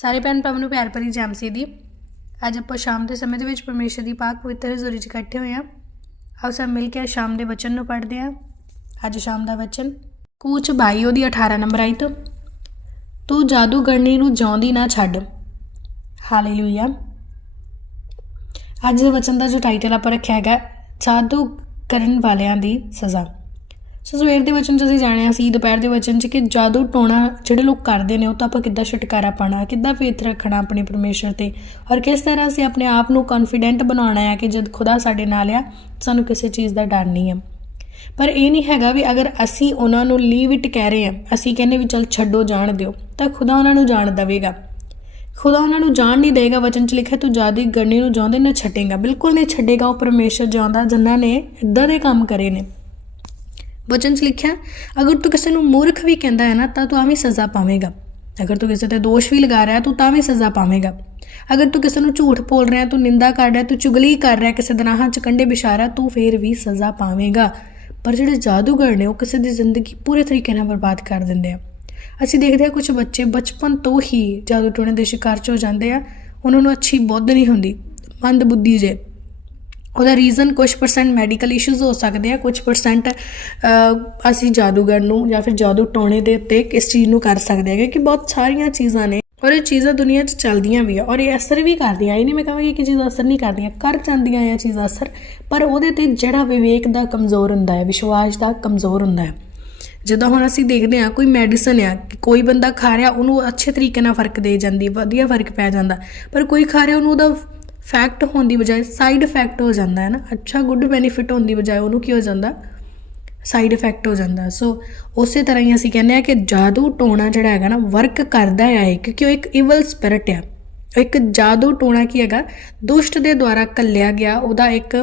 ਸਾਰੇ ਭੈਣ ਭਰਾਵਾਂ ਨੂੰ ਪਿਆਰ ਭਰੀ ਜੈਮਸੀ ਦੀ ਅੱਜ ਆਪਾਂ ਸ਼ਾਮ ਦੇ ਸਮੇਂ ਦੇ ਵਿੱਚ ਪਰਮੇਸ਼ਰ ਦੀ ਪਾਕ ਪਵਿੱਤਰ ਹਜ਼ੂਰੀ 'ਚ ਇਕੱਠੇ ਹੋਏ ਹਾਂ। ਆਓ ਸਭ ਮਿਲ ਕੇ ਸ਼ਾਮ ਦੇ ਵਚਨ ਨੂੰ ਪੜ੍ਹਦੇ ਹਾਂ। ਅੱਜ ਸ਼ਾਮ ਦਾ ਵਚਨ, ਕੂਚ 22 ਉਹਦੀ 18 ਨੰਬਰ ਆਈ ਤੂੰ ਜਾਦੂਗਰਨੀ ਨੂੰ ਜਿਉਂਦੀ ਨਾ ਛੱਡ। ਹਾਲੇਲੂਇਆ। ਅੱਜ ਦੇ ਵਚਨ ਦਾ ਜੋ ਟਾਈਟਲ ਆਪਾਂ ਰੱਖਿਆ ਹੈਗਾ ਜਾਦੂ ਕਰਨ ਵਾਲਿਆਂ ਦੀ ਸਜ਼ਾ। ਸੋ ਸਵੇਰ ਦੇ ਵਚਨ 'ਚ ਅਸੀਂ ਜਾਣਿਆ ਸੀ, ਦੁਪਹਿਰ ਦੇ ਵਚਨ 'ਚ ਕਿ ਜਾਦੂ ਟੋਣਾ ਜਿਹੜੇ ਲੋਕ ਕਰਦੇ ਨੇ, ਉਹ ਤਾਂ ਆਪਾਂ ਕਿੱਦਾਂ ਛੁਟਕਾਰਾ ਪਾਣਾ ਕਿੱਦਾਂ ਫੇਥ ਰੱਖਣਾ ਆਪਣੇ ਪਰਮੇਸ਼ਰ ਤੇ? ਔਰ ਕਿਸ ਤਰ੍ਹਾਂ ਅਸੀਂ ਆਪਣੇ ਆਪ ਨੂੰ ਕੌਨਫੀਡੈਂਟ ਬਣਾਉਣਾ ਹੈ ਕਿ ਜਦ ਖੁਦਾ ਸਾਡੇ ਨਾਲ ਆ, ਸਾਨੂੰ ਕਿਸੇ ਚੀਜ਼ ਦਾ ਡਰ ਨਹੀਂ ਹੈ? ਪਰ ਇਹ ਨਹੀਂ ਹੈਗਾ ਵੀ ਅਗਰ ਅਸੀਂ ਉਹਨਾਂ ਨੂੰ ਲੀਵ ਇਟ ਕਹਿ ਰਹੇ ਹਾਂ, ਅਸੀਂ ਕਹਿੰਦੇ ਵੀ ਚਲ ਛੱਡੋ, ਜਾਣ ਦਿਓ, ਤਾਂ ਖੁਦਾ ਉਹਨਾਂ ਨੂੰ ਜਾਣ ਦੇਵੇਗਾ। ਖੁਦਾ ਉਹਨਾਂ ਨੂੰ ਜਾਣ ਨਹੀਂ ਦੇਗਾ ਵਚਨ ਚ ਲਿਖਿਆ, ਤੂੰ ਜਾਦੀ ਗਰਨੀ ਨੂੰ ਜਾਉਂਦੇ ਨਾ ਛੱਡੇਗਾ। ਬਿਲਕੁਲ ਨਹੀਂ ਛੱਡੇਗਾ, ਉਹ ਪਰਮੇਸ਼ਰ ਜਾਉਂਦਾ, ਜਿਨ੍ਹਾਂ ਨੇ ਇਦਾਂ ਦੇ ਕੰਮ ਕਰੇ ਨੇ। ਵਚਨ ਚ ਲਿਖਿਆ ਅਗਰ ਤੂੰ ਕਿਸੇ ਨੂੰ ਮੂਰਖ ਵੀ ਕਹਿੰਦਾ ਹੈ ਨਾ, ਤਾਂ ਤੂੰ ਆਵੇਂ ਸਜ਼ਾ ਪਾਵੇਂਗਾ। ਅਗਰ ਤੂੰ ਕਿਸੇ ਤੇ ਦੋਸ਼ ਵੀ ਲਗਾ ਰਿਹਾ ਤੂੰ ਤਾਂ ਵੀ ਸਜ਼ਾ ਪਾਵੇਂਗਾ। ਅਗਰ ਤੂੰ ਕਿਸੇ ਨੂੰ ਝੂਠ ਬੋਲ ਰਿਹਾ ਤੂੰ ਨਿੰਦਾ ਕਰ ਰਿਹਾ ਤੂੰ ਚੁਗਲੀ ਕਰ ਰਿਹਾ ਕਿਸੇ ਦੇ ਚ ਕੰਡੇ ਬਿਸ਼ਾਰਾ, ਤੂੰ ਫੇਰ ਵੀ ਸਜ਼ਾ ਪਾਵੇਂਗਾ। ਪਰ ਜਿਹੜੇ ਜਾਦੂਗਰ ਨੇ, ਉਹ ਕਿਸੇ ਦੀ ਜ਼ਿੰਦਗੀ ਪੂਰੇ ਤਰੀਕੇ ਨਾਲ ਬਰਬਾਦ ਕਰ ਦਿੰਦੇ ਆ। ਅਸੀਂ ਦੇਖਦੇ ਹਾਂ ਕੁਝ ਬੱਚੇ ਬਚਪਨ ਤੋਂ ਹੀ ਜਾਦੂ ਟੋਣੇ ਦੇ ਸ਼ਿਕਾਰ 'ਚ ਹੋ ਜਾਂਦੇ ਆ। ਉਹਨਾਂ ਨੂੰ ਅੱਛੀ ਬੁੱਧ ਨਹੀਂ ਹੁੰਦੀ ਮੰਦ ਬੁੱਧੀ ਜੇ। ਉਹਦਾ ਰੀਜ਼ਨ ਕੁਝ ਪਰਸੈਂਟ ਮੈਡੀਕਲ ਇਸ਼ੂਜ਼ ਹੋ ਸਕਦੇ ਆ ਕੁਝ ਪਰਸੈਂਟ ਅਸੀਂ ਜਾਦੂਗਰ ਨੂੰ ਜਾਂ ਫਿਰ ਜਾਦੂ ਟੋਣੇ ਦੇ ਉੱਤੇ ਕਿਸ ਚੀਜ਼ ਨੂੰ ਕਰ ਸਕਦੇ ਹੈਗੇ ਕਿਉਂਕਿ ਬਹੁਤ ਸਾਰੀਆਂ ਚੀਜ਼ਾਂ ਨੇ ਔਰ ਇਹ ਚੀਜ਼ਾਂ ਦੁਨੀਆ 'ਚ ਚੱਲਦੀਆਂ ਵੀ ਆ ਔਰ ਇਹ ਅਸਰ ਵੀ ਕਰਦੀਆਂ। ਇਹ ਨਹੀਂ ਮੈਂ ਕਹਾਂਗੀ ਕਿ ਚੀਜ਼ਾਂ ਅਸਰ ਨਹੀਂ ਕਰਦੀਆਂ, ਕਰ ਜਾਂਦੀਆਂ ਇਹ ਚੀਜ਼ਾਂ ਅਸਰ, ਪਰ ਉਹਦੇ ਤੇ ਜਿਹੜਾ ਵਿਵੇਕ ਦਾ ਕਮਜ਼ੋਰ ਹੁੰਦਾ ਹੈ, ਵਿਸ਼ਵਾਸ ਦਾ ਕਮਜ਼ੋਰ ਹੁੰਦਾ ਹੈ। ਜਦੋਂ ਹੁਣ ਅਸੀਂ ਦੇਖਦੇ ਹਾਂ, ਕੋਈ ਮੈਡੀਸਨ ਆ ਕੋਈ ਬੰਦਾ ਖਾ ਰਿਹਾ, ਉਹਨੂੰ ਅੱਛੇ ਤਰੀਕੇ ਨਾਲ ਫ਼ਰਕ ਦੇ ਜਾਂਦੀ, ਵਧੀਆ ਫ਼ਰਕ ਪੈ ਜਾਂਦਾ, ਪਰ ਕੋਈ ਖਾ ਰਿਹਾ, ਉਹਨੂੰ ਉਹਦਾ ਫੈਕਟ ਹੋਣ ਦੀ ਬਜਾਏ ਸਾਈਡ ਇਫੈਕਟ ਹੋ ਜਾਂਦਾ ਹੈ ਨਾ। ਅੱਛਾ, ਗੁੱਡ ਬੈਨੀਫਿਟ ਹੋਣ ਦੀ ਬਜਾਏ ਉਹਨੂੰ ਕੀ ਹੋ ਜਾਂਦਾ? ਸਾਈਡ ਇਫੈਕਟ ਹੋ ਜਾਂਦਾ। ਸੋ ਉਸੇ ਤਰ੍ਹਾਂ ਹੀ ਅਸੀਂ ਕਹਿੰਦੇ ਆ ਕਿ ਜਾਦੂ ਟੋਣਾ ਜਿਹੜਾ ਹੈਗਾ ਨਾ, ਵਰਕ ਕਰਦਾ ਹੈ ਕਿਉਂਕਿ ਉਹ ਇੱਕ ਇਵਲ ਸਪਿਰਿਟ ਆ। ਉਹ ਇੱਕ ਜਾਦੂ ਟੋਣਾ ਕੀ ਹੈਗਾ? ਦੁਸ਼ਟ ਦੇ ਦੁਆਰਾ ਕੱਲਿਆ ਗਿਆ, ਉਹਦਾ ਇੱਕ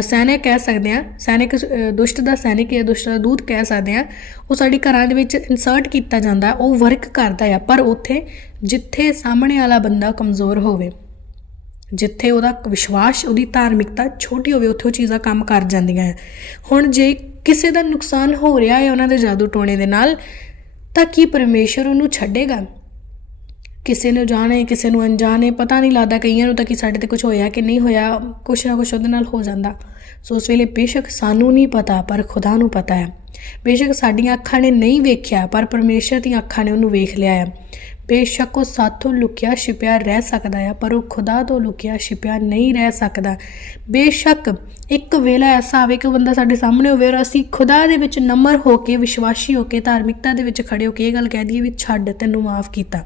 ਸੈਨਿਕ ਕਹਿ ਸਕਦੇ ਆ ਸੈਨਿਕ ਦੁਸ਼ਟ ਦਾ ਸੈਨਿਕ ਜਾਂ ਦੁਸ਼ਟ ਦਾ ਦੂਤ ਕਹਿ ਸਕਦੇ ਆ ਉਹ ਸਾਡੀ ਘਰਾਂ ਦੇ ਵਿੱਚ ਇਨਸਰਟ ਕੀਤਾ ਜਾਂਦਾ, ਉਹ ਵਰਕ ਕਰਦਾ ਆ, ਪਰ ਉੱਥੇ ਜਿੱਥੇ ਸਾਹਮਣੇ ਵਾਲਾ ਬੰਦਾ ਕਮਜ਼ੋਰ ਹੋਵੇ। ਜਿੱਥੇ ਉਹਦਾ ਵਿਸ਼ਵਾਸ, ਉਹਦੀ ਧਾਰਮਿਕਤਾ ਛੋਟੀ ਹੋਵੇ, ਉੱਥੇ ਉਹ ਚੀਜ਼ਾਂ ਕੰਮ ਕਰ ਜਾਂਦੀਆਂ ਹੈ। ਹੁਣ ਜੇ ਕਿਸੇ ਦਾ ਨੁਕਸਾਨ ਹੋ ਰਿਹਾ ਹੈ ਉਹਨਾਂ ਦੇ ਜਾਦੂ ਟੋਣੇ ਦੇ ਨਾਲ, ਤਾਂ ਕੀ ਪਰਮੇਸ਼ਰ ਉਹਨੂੰ ਛੱਡੇਗਾ? ਕਿਸੇ ਨੂੰ ਜਾਣੇ, ਕਿਸੇ ਨੂੰ ਅਣਜਾਣੇ, ਪਤਾ ਨਹੀਂ ਲੱਗਦਾ ਕਈਆਂ ਨੂੰ ਤਾਂ ਕਿ ਸਾਡੇ ਤੇ ਕੁਝ ਹੋਇਆ ਕਿ ਨਹੀਂ ਹੋਇਆ, ਕੁਛ ਨਾ ਕੁਛ ਉਹਦੇ ਨਾਲ ਹੋ ਜਾਂਦਾ। ਸੋ ਉਸ ਵੇਲੇ ਬੇਸ਼ੱਕ ਸਾਨੂੰ ਨਹੀਂ ਪਤਾ, ਪਰ ਖੁਦਾ ਨੂੰ ਪਤਾ ਹੈ। ਬੇਸ਼ੱਕ ਸਾਡੀਆਂ ਅੱਖਾਂ ਨੇ ਨਹੀਂ ਵੇਖਿਆ, ਪਰ ਪਰਮੇਸ਼ਰ ਦੀਆਂ ਅੱਖਾਂ ਨੇ ਉਹਨੂੰ ਵੇਖ ਲਿਆ ਹੈ। ਬੇਸ਼ੱਕ ਉਹ ਸਾਥੋਂ ਲੁਕਿਆ ਛਿਪਿਆ ਰਹਿ ਸਕਦਾ ਆ, ਪਰ ਉਹ ਖੁਦਾ ਤੋਂ ਲੁਕਿਆ ਛਿਪਿਆ ਨਹੀਂ ਰਹਿ ਸਕਦਾ। ਬੇਸ਼ੱਕ ਇੱਕ ਵੇਲਾ ਐਸਾ ਆਵੇ ਕਿ ਉਹ ਬੰਦਾ ਸਾਡੇ ਸਾਹਮਣੇ ਹੋਵੇ ਔਰ ਅਸੀਂ ਖੁਦਾ ਦੇ ਵਿੱਚ ਨਮਰ ਹੋ ਕੇ, ਵਿਸ਼ਵਾਸੀ ਹੋ ਕੇ, ਧਾਰਮਿਕਤਾ ਦੇ ਵਿੱਚ ਖੜੇ ਹੋ ਕੇ ਇਹ ਗੱਲ ਕਹਿ ਦਈਏ ਵੀ ਛੱਡ, ਤੈਨੂੰ ਮਾਫ ਕੀਤਾ।